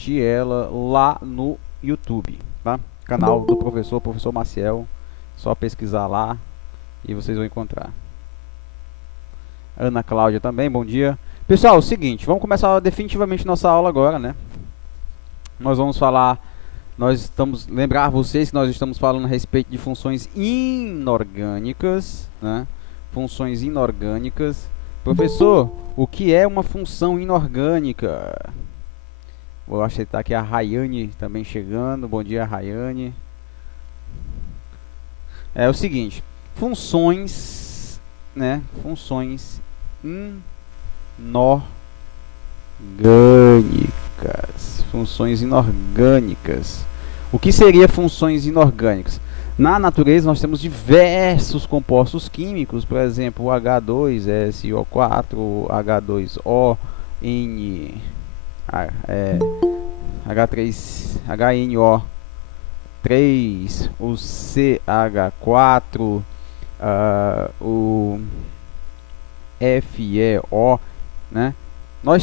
assistir ela lá no YouTube, tá? Canal do professor Maciel. Só pesquisar lá e vocês vão encontrar. Ana Cláudia também, bom dia. Pessoal, é o seguinte, vamos começar definitivamente nossa aula agora, né? Nós vamos falar, lembrar vocês que nós estamos falando a respeito de funções inorgânicas, né? Funções inorgânicas. Professor, o que é uma função inorgânica? Vou aceitar aqui a Rayane também chegando. Bom dia, Rayane. É o seguinte, funções, né? Funções inorgânicas. Funções inorgânicas. O que seria funções inorgânicas? Na natureza nós temos diversos compostos químicos, por exemplo, o H2SO4, H2O, H3HNO3, o CH4, o FeO, né?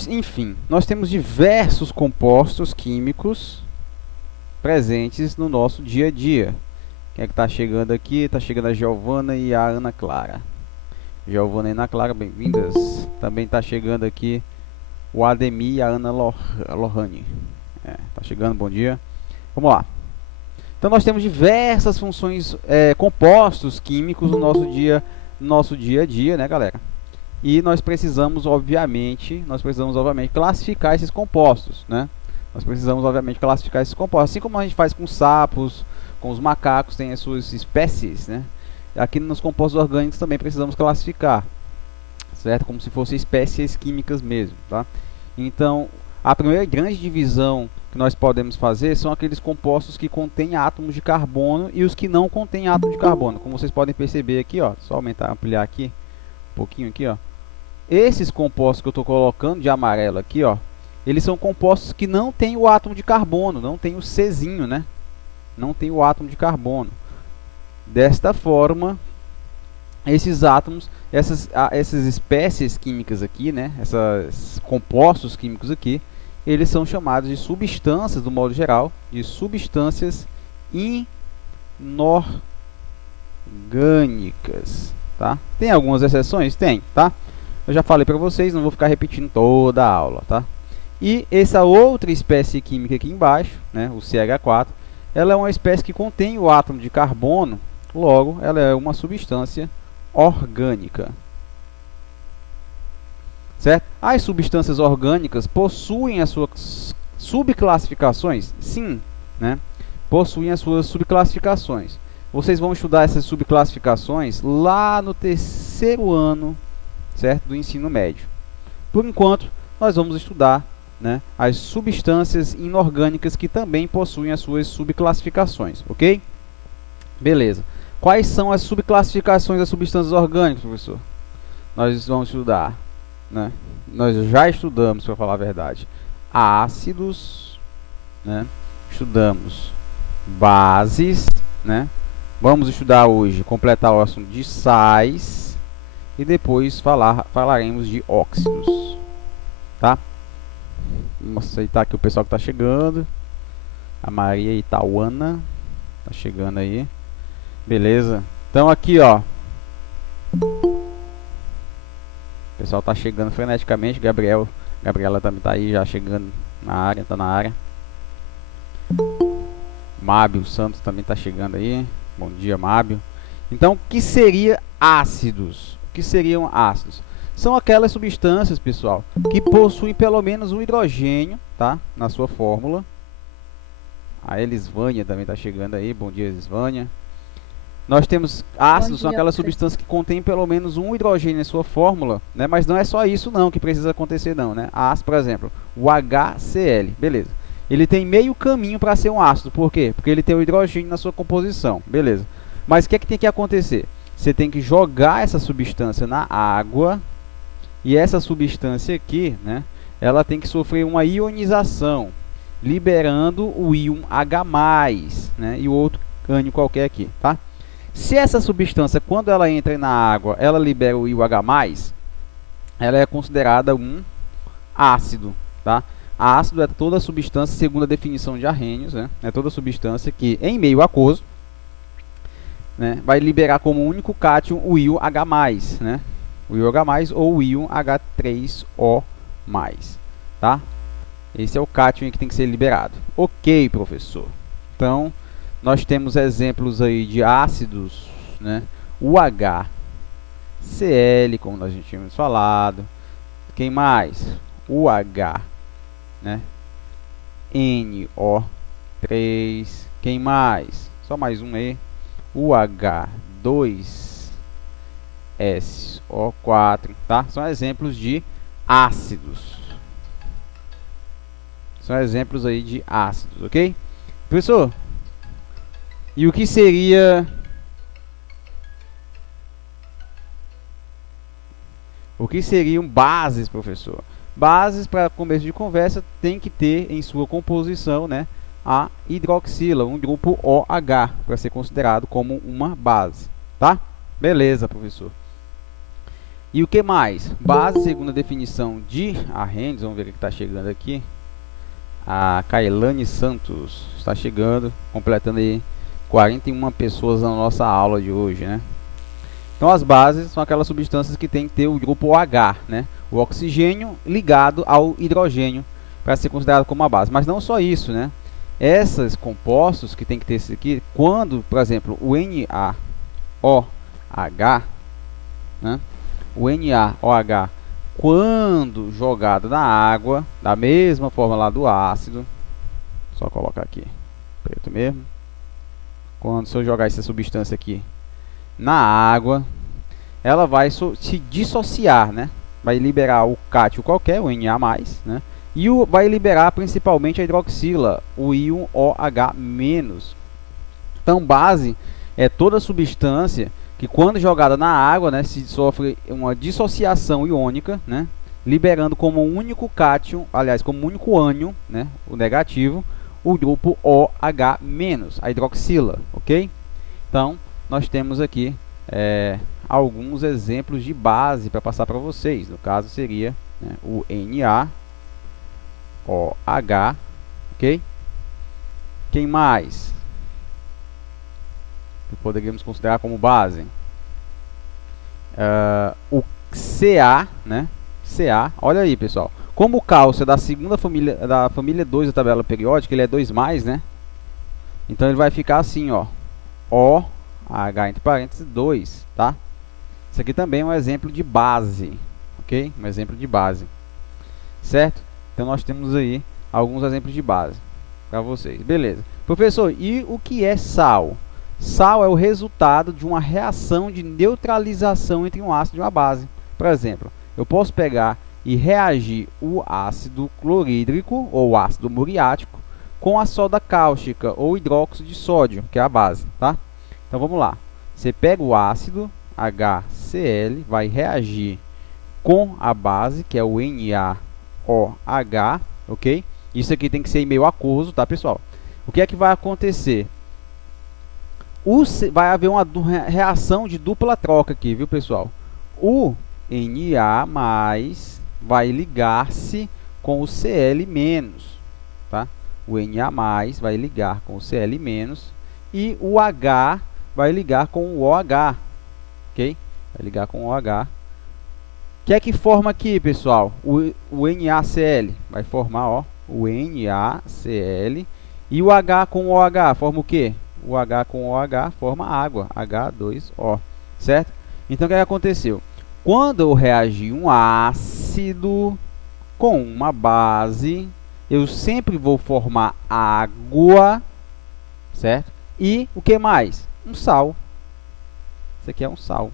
Enfim, nós temos diversos compostos químicos presentes no nosso dia a dia. Quem é que está chegando aqui? Está chegando a Giovana e a Ana Clara. Giovana e Ana Clara, bem-vindas. Também está chegando aqui o Ademir e a Ana Lohane. Está chegando, bom dia. Vamos lá. Então nós temos diversas funções, compostos químicos no nosso dia a dia, né, galera? E nós precisamos, obviamente, classificar esses compostos, né? Assim como a gente faz com sapos, com os macacos, tem as suas espécies, né? Aqui nos compostos orgânicos também precisamos classificar, certo? Como se fossem espécies químicas mesmo, tá? Então, a primeira grande divisão que nós podemos fazer são aqueles compostos que contêm átomos de carbono e os que não contêm átomo de carbono. Como vocês podem perceber aqui, ó, só ampliar aqui um pouquinho aqui, ó. Esses compostos que eu estou colocando de amarelo aqui, ó, eles são compostos que não têm o átomo de carbono, não tem o Czinho, né? Não tem o átomo de carbono. Desta forma, esses átomos, essas espécies químicas aqui, né? Esses compostos químicos aqui, eles são chamados de substâncias, do modo geral, de substâncias inorgânicas, tá? Tem algumas exceções? Tem, tá? Eu já falei para vocês, não vou ficar repetindo toda a aula, tá? E essa outra espécie química aqui embaixo, né, o CH4, ela é uma espécie que contém o átomo de carbono, logo, ela é uma substância orgânica. Certo? As substâncias orgânicas possuem as suas subclassificações? Sim, né? Possuem as suas subclassificações. Vocês vão estudar essas subclassificações lá no terceiro ano, certo? Do ensino médio. Por enquanto, nós vamos estudar, né, as substâncias inorgânicas que também possuem as suas subclassificações, ok? Beleza. Quais são as subclassificações das substâncias orgânicas, professor? Nós vamos estudar, né? Nós já estudamos, para falar a verdade, ácidos, né? Estudamos bases, né? Vamos estudar hoje, completar o assunto de sais e depois falaremos de óxidos, tá? Vamos aceitar aqui o pessoal que está chegando. A Maria Itauana está chegando aí. Beleza. Então aqui, ó, o pessoal está chegando freneticamente. Gabriela também está aí já chegando na área, está na área. Mábio Santos também está chegando aí. Bom dia, Mábio. Então, o que seria ácidos? O que seriam ácidos? São aquelas substâncias, pessoal, que possuem pelo menos um hidrogênio, tá? Na sua fórmula. A Elisvânia também está chegando aí. Bom dia, Elisvânia. Nós temos ácidos, são aquelas substâncias que contêm pelo menos um hidrogênio em sua fórmula, né? Mas não é só isso não que precisa acontecer não, né? Ácido, por exemplo, o HCl, beleza. Ele tem meio caminho para ser um ácido, por quê? Porque ele tem o hidrogênio na sua composição, beleza. Mas o que é que tem que acontecer? Você tem que jogar essa substância na água, e essa substância aqui, né, ela tem que sofrer uma ionização, liberando o íon H+, né, e o outro ânion qualquer aqui, tá? Se essa substância, quando ela entra na água, ela libera o íon H+, ela é considerada um ácido, tá? Ácido é toda substância, segundo a definição de Arrhenius, né? É toda substância que, em meio aquoso, né, vai liberar como único cátion o íon H+, né? O íon H+, ou o íon H3O+, tá? Esse é o cátion que tem que ser liberado. Ok, professor. Então, nós temos exemplos aí de ácidos, né? O HCl, como nós já tínhamos falado. Quem mais? O H, né? NO3. Quem mais? Só mais um aí. O H2SO4, tá? São exemplos de ácidos. São exemplos aí de ácidos, ok? Professor, e o que seria... O que seriam bases, professor? Bases, para começo de conversa, tem que ter em sua composição, né, a hidroxila, um grupo OH, para ser considerado como uma base, tá? Beleza, professor. E o que mais? Base, segundo a definição de Arrhenius, vamos ver o que está chegando aqui. A Kailane Santos está chegando, completando aí 41 pessoas na nossa aula de hoje, né? Então as bases são aquelas substâncias que tem que ter o grupo OH, né? O oxigênio ligado ao hidrogênio para ser considerado como uma base. Mas não só isso, né? Esses compostos que tem que ter isso aqui, quando, por exemplo, o NaOH, né? O NaOH, quando jogado na água, da mesma forma lá do ácido, só colocar aqui, preto mesmo. Quando se eu jogar essa substância aqui na água, ela vai se dissociar, né? Vai liberar o cátion qualquer, o Na+, né? E vai liberar principalmente a hidroxila, o íon OH-. Então, base é toda substância que, quando jogada na água, né, se sofre uma dissociação iônica, né, liberando como único cátion, aliás, como único ânion, né, o negativo, o grupo OH-, a hidroxila, ok? Então, nós temos aqui alguns exemplos de base para passar para vocês. No caso, seria, né, o NaOH, ok? Quem mais que poderíamos considerar como base? O Ca, né? Ca, olha aí, pessoal. Como o cálcio é da segunda família, da família 2 da tabela periódica, ele é 2+, né? Então ele vai ficar assim, ó. OH entre parênteses 2, tá? Isso aqui também é um exemplo de base, ok? Um exemplo de base, certo? Então nós temos aí alguns exemplos de base para vocês, beleza? Professor, e o que é sal? Sal é o resultado de uma reação de neutralização entre um ácido e uma base. Por exemplo, eu posso pegar e reagir o ácido clorídrico ou ácido muriático com a soda cáustica ou hidróxido de sódio, que é a base, tá? Então vamos lá. Você pega o ácido HCl, vai reagir com a base, que é o NaOH, ok? Isso aqui tem que ser em meio aquoso, tá, pessoal? O que é que vai acontecer? Vai haver uma reação de dupla troca aqui, viu, pessoal? O Na+, vai ligar-se com o Cl-, tá? O Na+, vai ligar com o Cl- e o H vai ligar com o OH, ok? Vai ligar com o OH. O que é que forma aqui, pessoal? O NaCl vai formar, ó, o NaCl, e o H com o OH forma o quê? O H com o OH forma água, H2O, certo? Então, o que aconteceu? Quando eu reagir um ácido com uma base, eu sempre vou formar água, certo? E o que mais? Um sal. Isso aqui é um sal.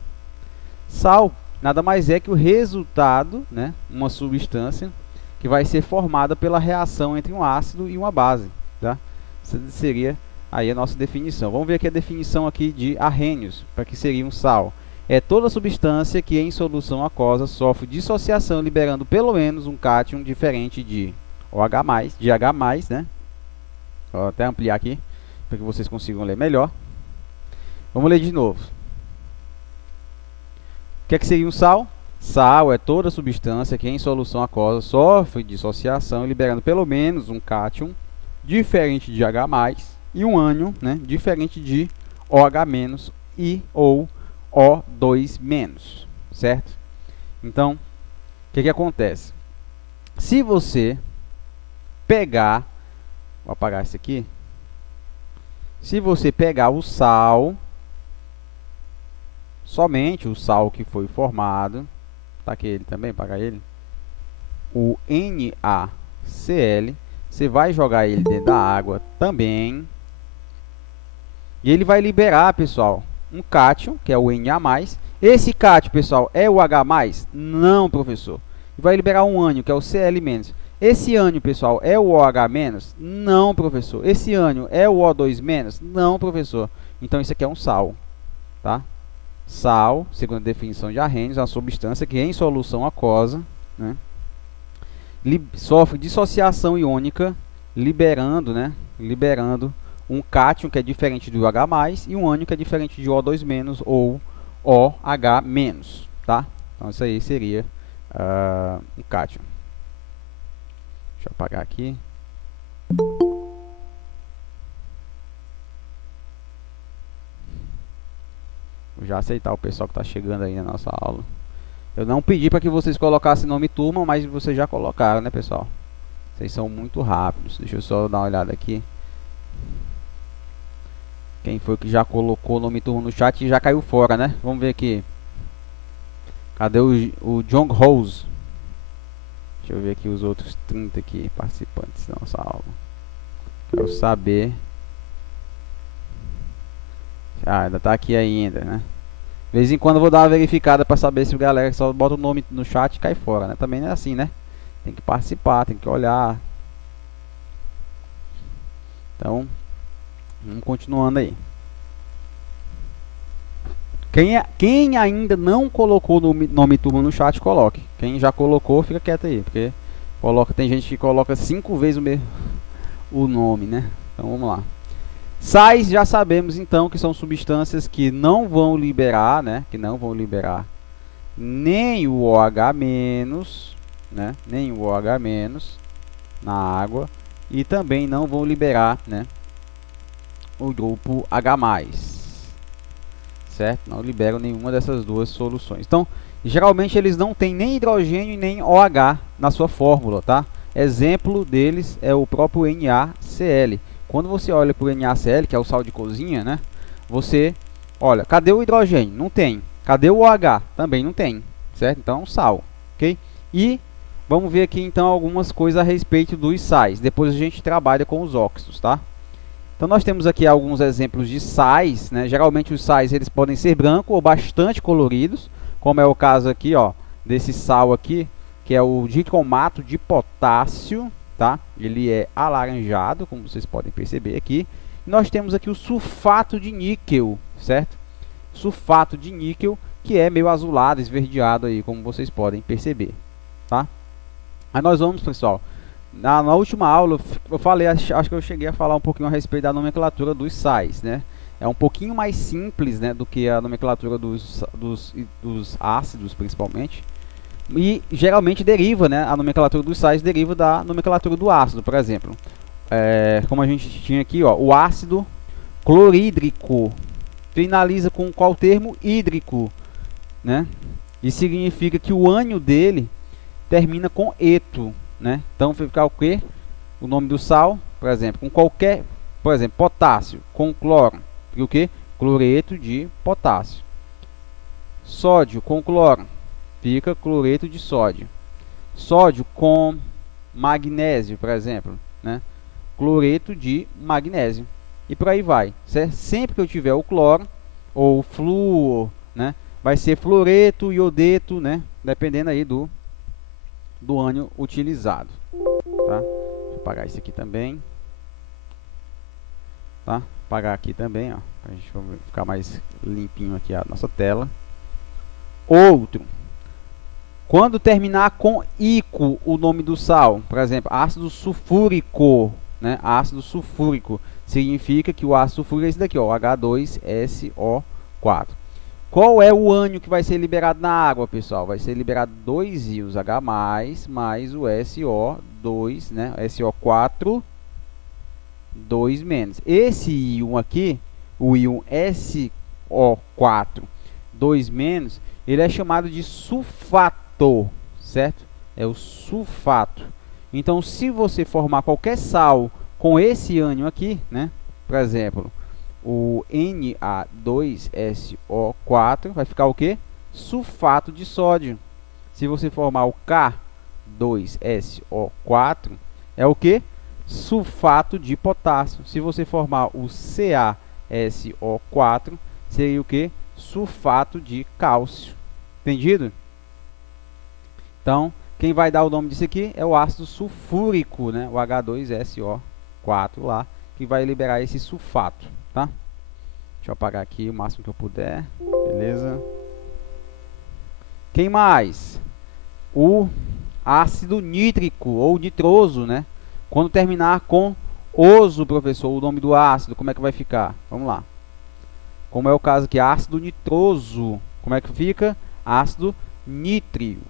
Sal nada mais é que o resultado, né, uma substância que vai ser formada pela reação entre um ácido e uma base, tá? Essa seria aí a nossa definição. Vamos ver aqui a definição aqui de Arrhenius, para que seria um sal. É toda substância que em solução aquosa sofre dissociação, liberando pelo menos um cátion diferente de OH+, de H+, né? Vou até ampliar aqui, para que vocês consigam ler melhor. Vamos ler de novo. O que é que seria um sal? Sal é toda substância que em solução aquosa sofre dissociação, liberando pelo menos um cátion diferente de H+, e um ânion, né, diferente de OH- e ou O2-, certo? Então, o que acontece? Se você pegar, vou apagar isso aqui. Se você pegar o sal, somente o sal que foi formado, tá aqui ele também, apagar ele, o NaCl, você vai jogar ele dentro da água também, e ele vai liberar, pessoal, um cátion, que é o Na+. Esse cátion, pessoal, é o H+? Não, professor. E vai liberar um ânion, que é o Cl-. Esse ânion, pessoal, é o OH-? Não, professor. Esse ânion é o O2-? Não, professor. Então, isso aqui é um sal, tá? Sal, segundo a definição de Arrhenius, é uma substância que em solução aquosa, né, sofre dissociação iônica, liberando um cátion que é diferente do H+, e um ânion que é diferente de O2- ou OH-, tá? Então, isso aí seria um cátion. Deixa eu apagar aqui. Vou já aceitar o pessoal que está chegando aí na nossa aula. Eu não pedi para que vocês colocassem nome turma, mas vocês já colocaram, né, pessoal? Vocês são muito rápidos. Deixa eu só dar uma olhada aqui. Quem foi que já colocou o nome turma no chat e já caiu fora, né? Vamos ver aqui. Cadê o John Rose? Deixa eu ver aqui os outros 30 aqui, participantes da nossa aula. Quero saber. Ah, ainda tá aqui ainda, né? De vez em quando eu vou dar uma verificada para saber se o galera só bota o nome no chat e cai fora, né? Também não é assim, né? Tem que participar, tem que olhar. Então, vamos continuando aí. Quem ainda não colocou o nome turma no chat, coloque. Quem já colocou, fica quieto aí, porque tem gente que coloca 5 vezes o nome, né? Então vamos lá. Sais, já sabemos então que são substâncias que não vão liberar, né? Que não vão liberar nem o OH-, né? Nem o OH- na água, e também não vão liberar, né, o grupo H+, certo? Não liberam nenhuma dessas duas soluções. Então, geralmente eles não têm nem hidrogênio nem OH na sua fórmula, tá? Exemplo deles é o próprio NaCl. Quando você olha para o NaCl, que é o sal de cozinha, né? Você olha, cadê o hidrogênio? Não tem. Cadê o OH? Também não tem, certo? Então, é um sal, ok? E vamos ver aqui então algumas coisas a respeito dos sais. Depois a gente trabalha com os óxidos, tá? Então nós temos aqui alguns exemplos de sais, né? Geralmente os sais eles podem ser brancos ou bastante coloridos, como é o caso aqui, ó, desse sal aqui, que é o dicromato de potássio, tá? Ele é alaranjado, como vocês podem perceber aqui. E nós temos aqui o sulfato de níquel, certo? Sulfato de níquel, que é meio azulado, esverdeado aí, como vocês podem perceber, tá? Aí nós vamos, pessoal, na última aula eu falei, acho que eu cheguei a falar um pouquinho a respeito da nomenclatura dos sais, né? É um pouquinho mais simples, né, do que a nomenclatura dos ácidos, principalmente. E geralmente deriva, né, a nomenclatura dos sais deriva da nomenclatura do ácido, por exemplo. Como a gente tinha aqui, ó, o ácido clorídrico finaliza com qual termo? Hídrico, né? E significa que o ânion dele termina com eto, né? Então vai ficar o quê? O nome do sal, por exemplo, com qualquer, por exemplo, potássio com cloro, fica o quê? Cloreto de potássio. Sódio com cloro, fica cloreto de sódio. Sódio com magnésio, por exemplo, né? Cloreto de magnésio. E por aí vai, certo? Sempre que eu tiver o cloro ou o flúor, né, vai ser fluoreto, iodeto, né, dependendo aí do ânion utilizado, tá? Deixa eu apagar isso aqui também, tá? Apagar aqui também, ó, pra gente ficar mais limpinho aqui a nossa tela. Outro, quando terminar com ico o nome do sal, por exemplo, ácido sulfúrico, né? Ácido sulfúrico significa que o ácido sulfúrico é esse daqui, ó, H2SO4. Qual é o ânion que vai ser liberado na água, pessoal? Vai ser liberado 2 íons H+, mais o SO2, né? SO4, 2-. Esse íon aqui, o íon SO4, 2-, ele é chamado de sulfato, certo? É o sulfato. Então, se você formar qualquer sal com esse ânion aqui, né? Por exemplo, o Na2SO4 vai ficar o quê? Sulfato de sódio. Se você formar o K2SO4, é o quê? Sulfato de potássio. Se você formar o CaSO4, seria o quê? Sulfato de cálcio. Entendido? Então, quem vai dar o nome disso aqui é o ácido sulfúrico, né? O H2SO4 lá, que vai liberar esse sulfato, tá? Deixa eu apagar aqui o máximo que eu puder. Beleza? Quem mais? O ácido nítrico ou nitroso, né? Quando terminar com oso, professor, o nome do ácido, como é que vai ficar? Vamos lá. Como é o caso aqui, ácido nitroso. Como é que fica? Ácido nítrio,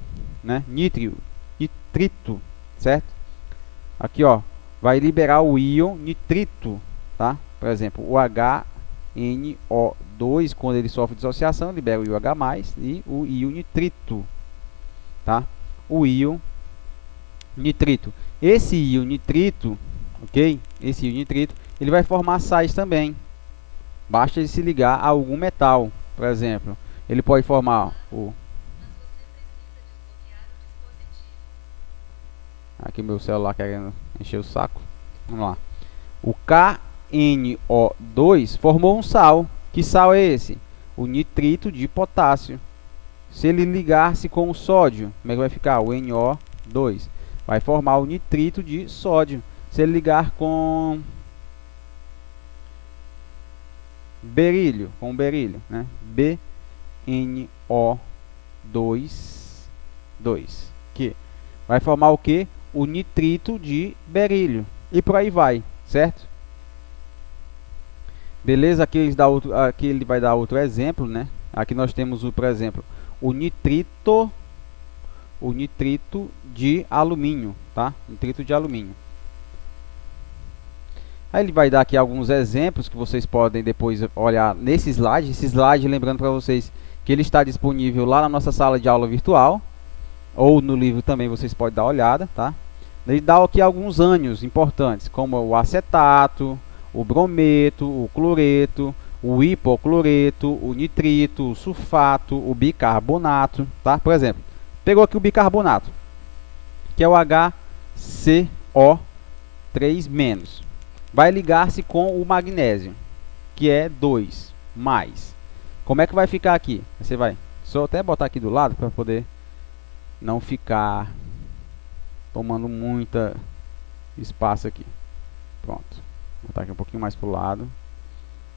né? Nitrito, certo? Aqui, ó, vai liberar o íon nitrito, tá? Por exemplo, o HNO2, quando ele sofre dissociação, libera o íon H+, e o íon nitrito, tá? O íon nitrito. Esse íon nitrito, ok? Esse íon nitrito, ele vai formar sais também. Basta ele se ligar a algum metal, por exemplo. Ele pode formar o... Aqui meu celular querendo encher o saco. Vamos lá. O KNO2 formou um sal. Que sal é esse? O nitrito de potássio. Se ele ligar-se com o sódio, como é que vai ficar? O NO2 vai formar o nitrito de sódio. Se ele ligar com berílio, né? BNO2, que vai formar o que? O nitrito de berílio. E por aí vai, certo? Beleza? Aqui ele vai dar outro exemplo, né? Aqui nós temos, por exemplo, o nitrito de alumínio, tá? Nitrito de alumínio. Aí ele vai dar aqui alguns exemplos que vocês podem depois olhar nesse slide. Esse slide, lembrando para vocês que ele está disponível lá na nossa sala de aula virtual, ou no livro também vocês podem dar uma olhada, tá? Ele dá aqui alguns ânions importantes, como o acetato, o brometo, o cloreto, o hipocloreto, o nitrito, o sulfato, o bicarbonato, tá? Por exemplo, pegou aqui o bicarbonato, que é o HCO3-. Vai ligar-se com o magnésio, que é 2+. Como é que vai ficar aqui? Você vai só até botar aqui do lado para poder não ficar tomando muito espaço aqui. Pronto. Vou botar aqui um pouquinho mais para o lado.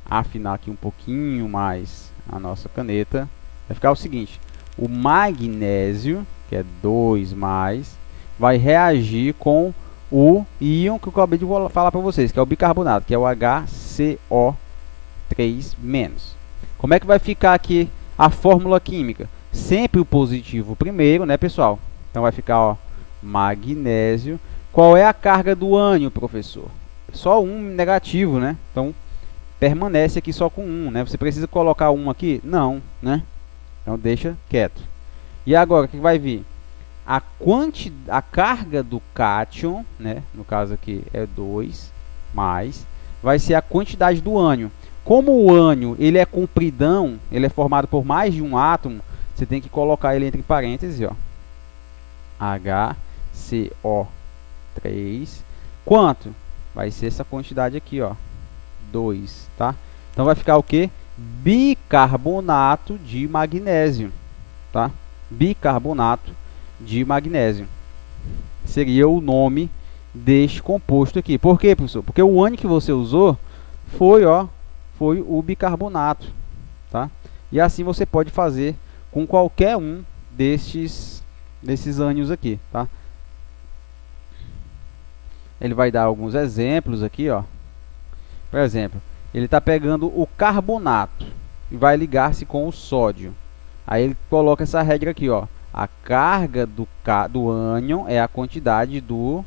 Afinar aqui um pouquinho mais a nossa caneta. Vai ficar o seguinte. O magnésio, que é 2+, vai reagir com o íon que eu acabei de falar para vocês, que é o bicarbonato, que é o HCO3-. Como é que vai ficar aqui a fórmula química? Sempre o positivo primeiro, né, pessoal? Então vai ficar, ó, magnésio. Qual é a carga do ânion, professor? Só um negativo, né? Então permanece aqui só com 1, né? Você precisa colocar 1 aqui? Não, né? Então deixa quieto. E agora o que vai vir? A carga do cátion, né? No caso aqui é 2+, vai ser a quantidade do ânion. Como o ânion ele é compridão, ele é formado por mais de um átomo, você tem que colocar ele entre parênteses, ó. HCO3. Quanto? Vai ser essa quantidade aqui, ó. 2, tá? Então vai ficar o que? Bicarbonato de magnésio, tá? Bicarbonato de magnésio. Seria o nome deste composto aqui. Por quê, professor? Porque o ânion que você usou foi, ó, foi o bicarbonato, tá? E assim você pode fazer com qualquer um desses ânions aqui, tá? Ele vai dar alguns exemplos aqui, ó. Por exemplo, ele está pegando o carbonato, e vai ligar-se com o sódio. Aí ele coloca essa regra aqui, ó. A carga do ânion é a quantidade do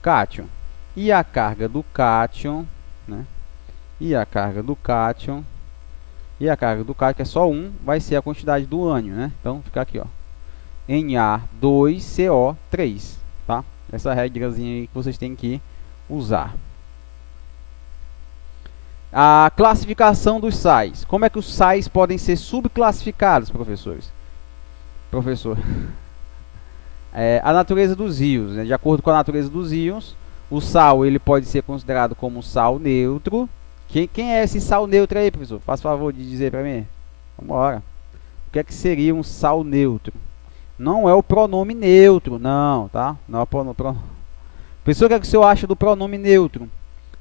cátion. E a carga do cátion, né? E a carga do cátion, que é só 1, vai ser a quantidade do ânion, né? Então, fica aqui, ó. Na2CO3, tá? Essa regrazinha aí que vocês têm que usar. A classificação dos sais. Como é que os sais podem ser subclassificados, professores? Professor, a natureza dos íons, né? De acordo com a natureza dos íons, o sal ele pode ser considerado como um sal neutro. Quem é esse sal neutro aí, professor? Faça favor de dizer para mim. Vamos embora. O que é que seria um sal neutro? Não é o pronome neutro, não, tá? Não é o pronome. Professor, o que é que o senhor acha do pronome neutro?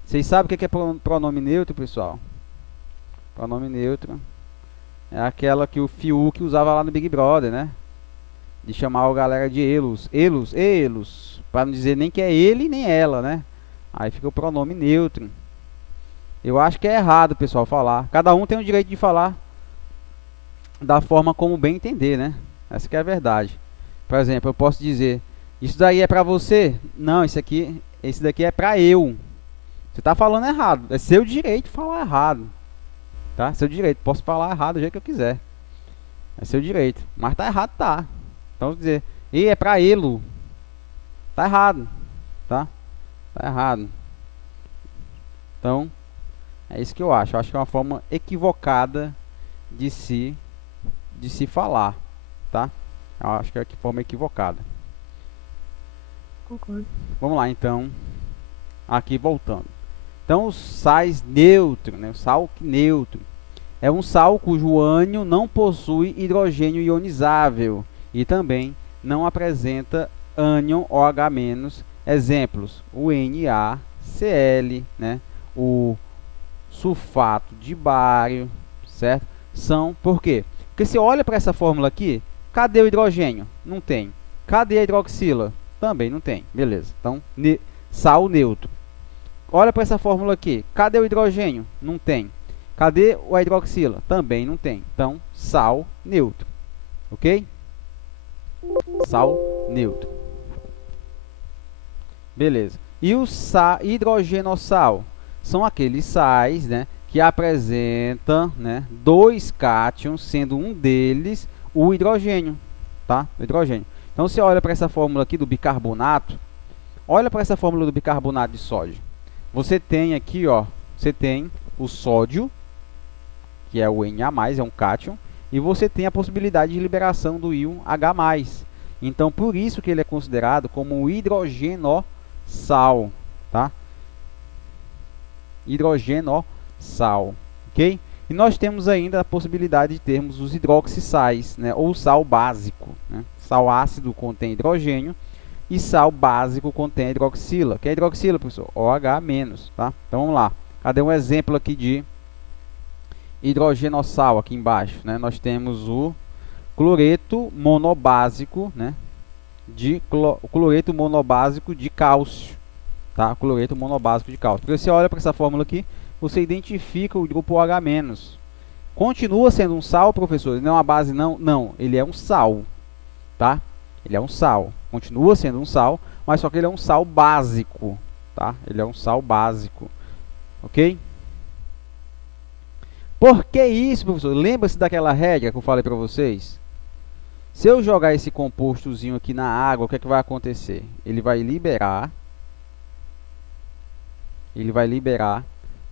Vocês sabem o que é pronome neutro, pessoal? Pronome neutro é aquela que o Fiuk usava lá no Big Brother, né? De chamar a galera de elos. Elos. Para não dizer nem que é ele nem ela, né? Aí fica o pronome neutro. Eu acho que é errado, pessoal, falar. Cada um tem o direito de falar da forma como bem entender, né? Essa que é a verdade. Por exemplo, eu posso dizer: isso daí é pra você? Não, esse daqui é pra eu. Você tá falando errado. É seu direito falar errado. Tá? Seu direito. Posso falar errado do jeito que eu quiser. É seu direito. Mas tá errado, tá. Então, dizer: e é pra ele. Tá errado. Tá? Tá errado. Então, é isso que eu acho. Eu acho que é uma forma equivocada de se falar, tá? Eu acho que é uma forma equivocada. Concordo. Vamos lá, então. Aqui, voltando. Então, os sais neutro, né? O sal neutro é um sal cujo ânion não possui hidrogênio ionizável e também não apresenta ânion OH-. Exemplos: o NaCl, né? O sulfato de bário, certo? São, por quê? Porque você olha para essa fórmula aqui, cadê o hidrogênio? Não tem. Cadê a hidroxila? Também não tem. Beleza. Então, sal neutro. Olha para essa fórmula aqui, cadê o hidrogênio? Não tem. Cadê a hidroxila? Também não tem. Então, sal neutro. Ok? Sal neutro. Beleza. E o hidrogenossal? São aqueles sais, né, que apresentam, né, 2 cátions, sendo um deles o hidrogênio, tá? O hidrogênio. Então, você olha para essa fórmula aqui do bicarbonato, olha para essa fórmula do bicarbonato de sódio. Você tem aqui, ó, você tem o sódio, que é o Na+, é um cátion, e você tem a possibilidade de liberação do íon H+. Então, por isso que ele é considerado como o hidrogenossal, tá? Hidrogenossal, ok? E nós temos ainda a possibilidade de termos os hidroxissais, né? Ou sal básico, né? Sal ácido contém hidrogênio e sal básico contém hidroxila. Que é hidroxila, professor? OH-, tá? Então vamos lá. Cadê um exemplo aqui de hidrogenossal aqui embaixo, né? Nós temos o cloreto monobásico, né? Cloreto monobásico de cálcio, tá? Cloreto monobásico de cálcio. Porque você olha para essa fórmula aqui, você identifica o grupo OH-. Continua sendo um sal, professor? Ele não é uma base, não? Não, ele é um sal, tá? Ele é um sal. Continua sendo um sal, mas só que ele é um sal básico, tá? Ele é um sal básico, ok? Por que isso, professor? Lembra-se daquela regra que eu falei para vocês? Se eu jogar esse compostozinho aqui na água, o que é que vai acontecer? Ele vai liberar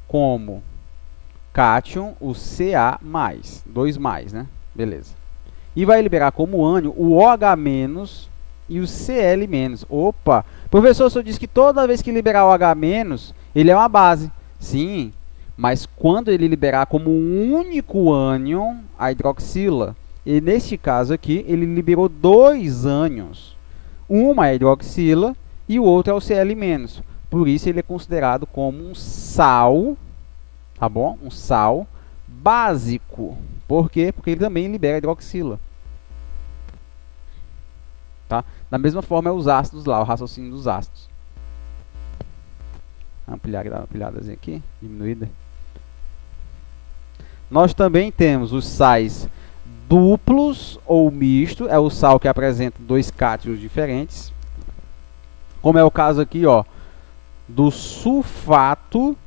como cátion o Ca+, 2+, né? Beleza. E vai liberar como ânion o OH- e o Cl-. Opa! Professor, o senhor disse que toda vez que liberar o OH-, ele é uma base. Sim, mas quando ele liberar como um único ânion a hidroxila, e neste caso aqui, ele liberou 2 ânions. Uma é a hidroxila e o outro é o Cl-. Por isso ele é considerado como um sal, tá bom? Um sal básico. Por quê? Porque ele também libera hidroxila. Tá? Da mesma forma é os ácidos lá, o raciocínio dos ácidos. Dar uma ampliadazinha aqui, diminuída. Nós também temos os sais duplos ou misto, é o sal que apresenta dois cátions diferentes, como é o caso aqui, ó, do sulfato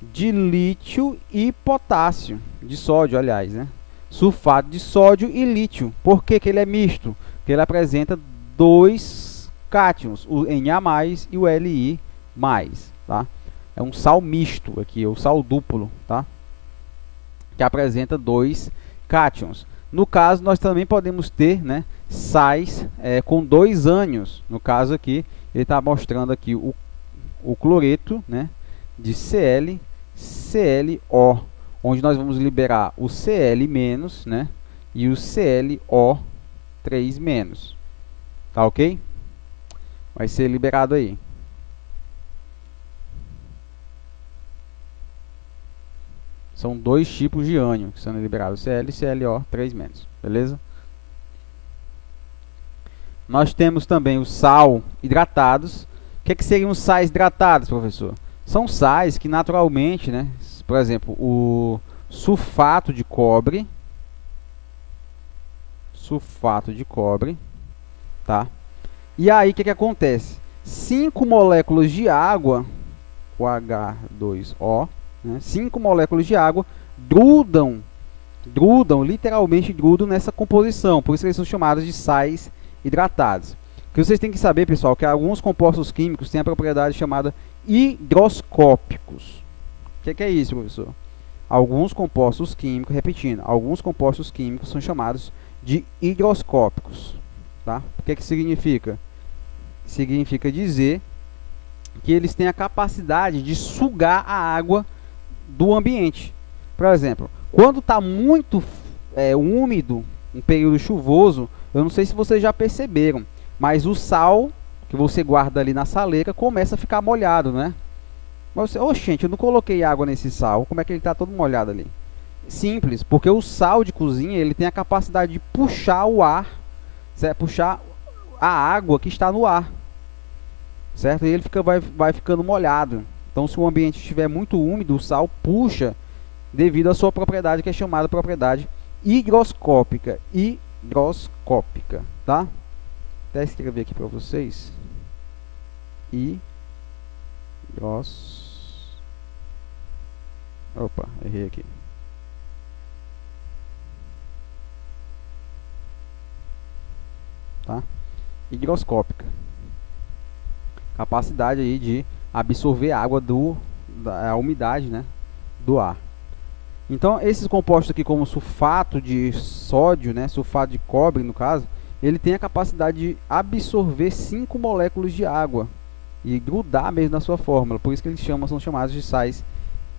de lítio e potássio, de sódio, aliás, né? Sulfato de sódio e lítio. Por que que ele é misto? Porque ele apresenta dois cátions, o Na+ e o Li+, tá? É um sal misto aqui, o sal duplo, tá? Que apresenta dois cátions. No caso, nós também podemos ter, né, sais com dois ânions. No caso aqui, ele está mostrando aqui o cloreto, né, de Cl, ClO, onde nós vamos liberar o Cl-, né, e o ClO3-. Tá ok? Vai ser liberado aí. São dois tipos de ânion que são liberados, Cl e ClO3-, beleza? Nós temos também o sal hidratados. O que seriam os sais hidratados, professor? São sais que naturalmente, né, por exemplo, o sulfato de cobre, tá? E aí o que acontece? 5 moléculas de água, o H2O, né, 5 moléculas de água grudam, literalmente grudam nessa composição, por isso eles são chamados de sais hidratados. O que vocês têm que saber, pessoal, que alguns compostos químicos têm a propriedade chamada higroscópicos. O que é isso, professor? Alguns compostos químicos, repetindo, alguns compostos químicos são chamados de higroscópicos, tá? O que significa? Significa dizer que eles têm a capacidade de sugar a água do ambiente. Por exemplo, quando está muito úmido, um período chuvoso, eu não sei se vocês já perceberam, mas o sal que você guarda ali na saleira começa a ficar molhado, né? Mas você, gente, eu não coloquei água nesse sal, como é que ele está todo molhado ali? Simples, porque o sal de cozinha ele tem a capacidade de puxar o ar, certo? Puxar a água que está no ar, certo? E ele vai ficando molhado. Então, se o ambiente estiver muito úmido, o sal puxa devido à sua propriedade, que é chamada propriedade higroscópica. Higroscópica, tá? Até escrever aqui para vocês. Opa, errei aqui. Tá? Higroscópica. Capacidade aí de absorver água da umidade, né, do ar. Então, esses compostos aqui, como sulfato de sódio, né, sulfato de cobre, no caso, ele tem a capacidade de absorver 5 moléculas de água e grudar mesmo na sua fórmula. Por isso que eles são chamados de sais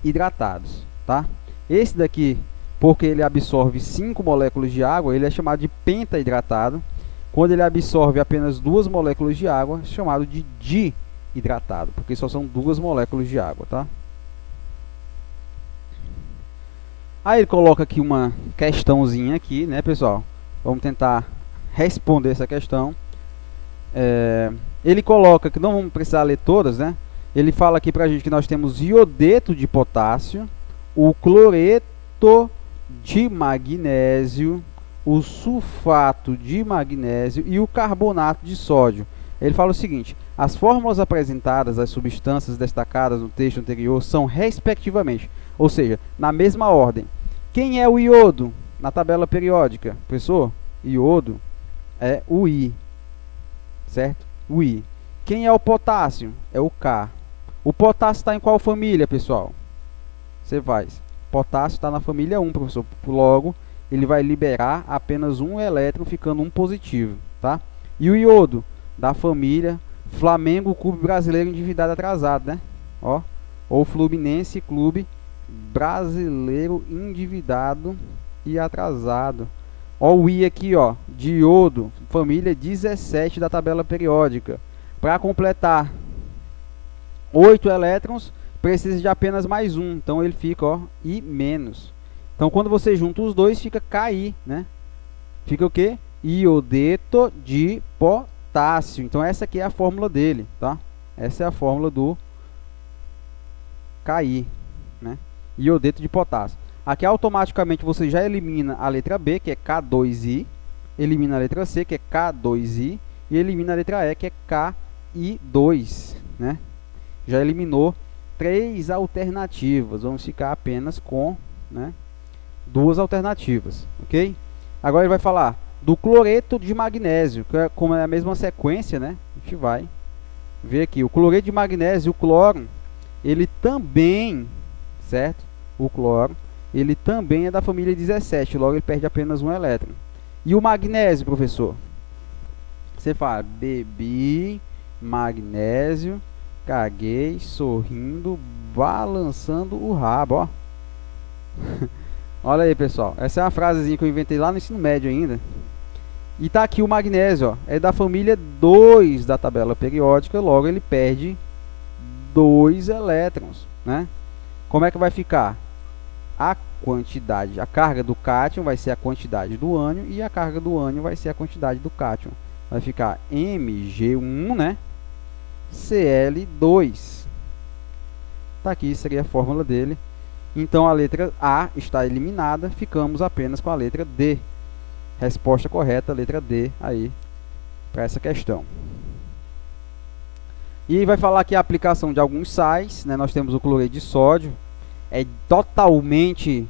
hidratados, tá? Esse daqui, porque ele absorve 5 moléculas de água, ele é chamado de pentahidratado. Quando ele absorve apenas 2 moléculas de água, é chamado de dihidratado, porque só são 2 moléculas de água, tá? Aí ele coloca aqui uma questãozinha aqui, né, pessoal? Vamos tentar responder essa questão. Ele coloca, que não vamos precisar ler todas, né? Ele fala aqui pra gente que nós temos iodeto de potássio, o cloreto de magnésio, o sulfato de magnésio e o carbonato de sódio. Ele fala o seguinte: as fórmulas apresentadas às substâncias destacadas no texto anterior são respectivamente, ou seja, na mesma ordem. Quem é o iodo na tabela periódica? Professor, iodo é o I, certo? O I. Quem é o potássio? É o K. O potássio está em qual família, pessoal? Você faz. Potássio está na família 1, professor. Logo, ele vai liberar apenas um elétron, ficando um positivo, tá? E o iodo da família Flamengo Clube Brasileiro Endividado Atrasado, né? Ó, ou Fluminense Clube Brasileiro Endividado e Atrasado. Ó, o I aqui, ó, de iodo, família 17 da tabela periódica. Para completar 8 elétrons, precisa de apenas mais um. Então ele fica, ó, I-. Então quando você junta os dois, fica Ki, né? Fica o quê? Iodeto de potássio. Então essa aqui é a fórmula dele, tá? Essa é a fórmula do Ki, né? Iodeto de potássio. Aqui automaticamente você já elimina a letra B, que é K2I, elimina a letra C, que é K2I, e elimina a letra E, que é KI2, né? Já eliminou 3 alternativas, vamos ficar apenas com, né, 2 alternativas, ok? Agora ele vai falar do cloreto de magnésio, que é, como é a mesma sequência, né? A gente vai ver aqui, o cloreto de magnésio, o cloro, ele também, certo? O cloro, ele também é da família 17, logo ele perde apenas um elétron. E o magnésio, professor? Você fala, bebi magnésio, caguei, sorrindo, balançando o rabo, ó. Olha aí, pessoal. Essa é uma frasezinha que eu inventei lá no ensino médio ainda. E tá aqui o magnésio, ó. É da família 2 da tabela periódica, logo ele perde 2 elétrons, né? Como é que vai ficar? A quantidade, a carga do cátion vai ser a quantidade do ânion e a carga do ânion vai ser a quantidade do cátion. Vai ficar Mg1, né? Cl2. Tá aqui, seria a fórmula dele. Então a letra A está eliminada, ficamos apenas com a letra D. Resposta correta, letra D aí para essa questão. E vai falar aqui a aplicação de alguns sais, né? Nós temos o cloreto de sódio, é totalmente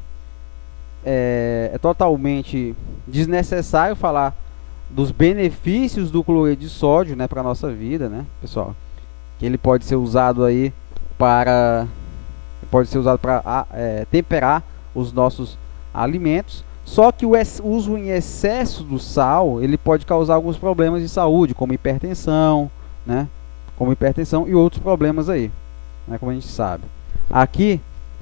desnecessário falar dos benefícios do cloreto de sódio, né, para a nossa vida, né, pessoal? Que ele pode ser usado aí para temperar os nossos alimentos. Só que o uso em excesso do sal, ele pode causar alguns problemas de saúde, como hipertensão, né? Como hipertensão e outros problemas aí, né? Como a gente sabe. Aqui,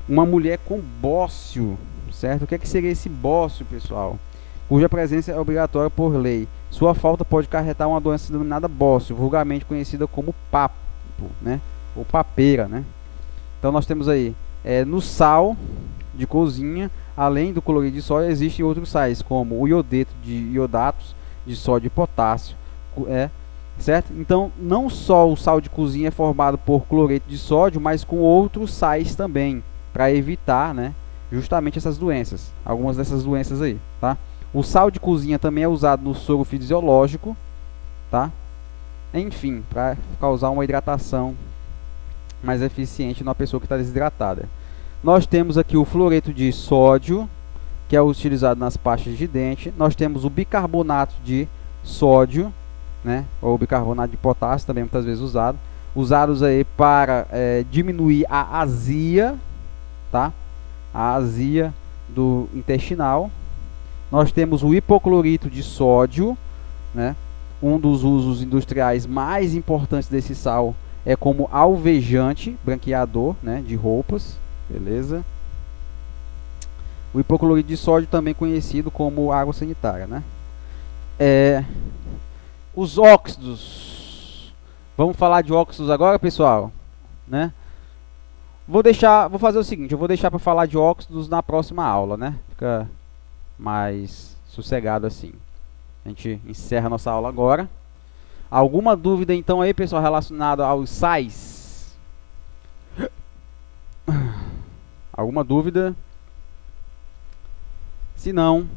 uma mulher com bócio, certo? O que é que seria esse bócio, pessoal? Cuja presença é obrigatória por lei. Sua falta pode acarretar uma doença denominada bócio, vulgarmente conhecida como papo, né? Ou papeira, né? Então nós temos aí, no sal de cozinha, além do cloreto de sódio, existem outros sais, como o iodeto de iodatos de sódio e potássio, certo? Então, não só o sal de cozinha é formado por cloreto de sódio, mas com outros sais também, para evitar, né, justamente essas doenças, algumas dessas doenças aí, tá? O sal de cozinha também é usado no soro fisiológico, tá? Enfim, para causar uma hidratação mais eficiente numa pessoa que está desidratada. Nós temos aqui o fluoreto de sódio, que é utilizado nas pastas de dente. Nós temos o bicarbonato de sódio, né, ou bicarbonato de potássio, também muitas vezes usados aí para diminuir a azia, tá? A azia do intestinal. Nós temos o hipoclorito de sódio, né? Um dos usos industriais mais importantes desse sal é como alvejante, branqueador, né, de roupas, beleza? O hipoclorito de sódio também conhecido como água sanitária, né? Os óxidos. Vamos falar de óxidos agora, pessoal, né? Vou fazer o seguinte, eu vou deixar para falar de óxidos na próxima aula, né? Fica mais sossegado assim. A gente encerra a nossa aula agora. Alguma dúvida então aí, pessoal, relacionada aos sais? Alguma dúvida? Se não,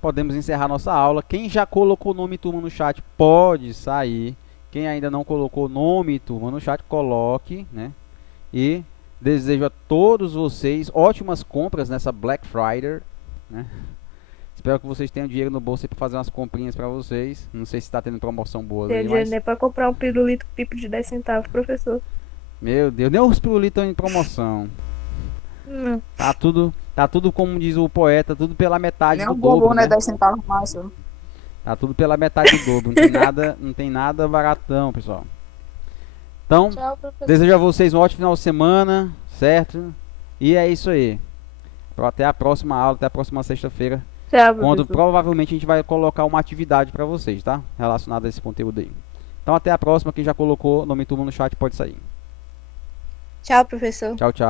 podemos encerrar nossa aula. Quem já colocou nome e turma no chat pode sair. Quem ainda não colocou nome e turma no chat, coloque, né? E desejo a todos vocês ótimas compras nessa Black Friday, né? Espero que vocês tenham dinheiro no bolso para fazer umas comprinhas para vocês. Não sei se está tendo promoção boa aí, mas... Tem para comprar um pirulito pipo de 10 centavos, professor. Meu Deus, nem os pirulitos estão em promoção. Tá tudo como diz o poeta, tudo pela metade Nem do um dobro, bombom, né? 10 centavos mais. Tá tudo pela metade do dobro, não tem nada baratão, pessoal. Então, Tchau, professor. desejo a vocês um ótimo final de semana, certo? E é isso aí. Até a próxima aula, até a próxima sexta-feira, Tchau, quando professor. provavelmente a gente vai colocar uma atividade para vocês, tá? Relacionada a esse conteúdo aí. Então, até a próxima. Quem já colocou nome e turma no chat pode sair. Tchau, professor. Tchau, tchau.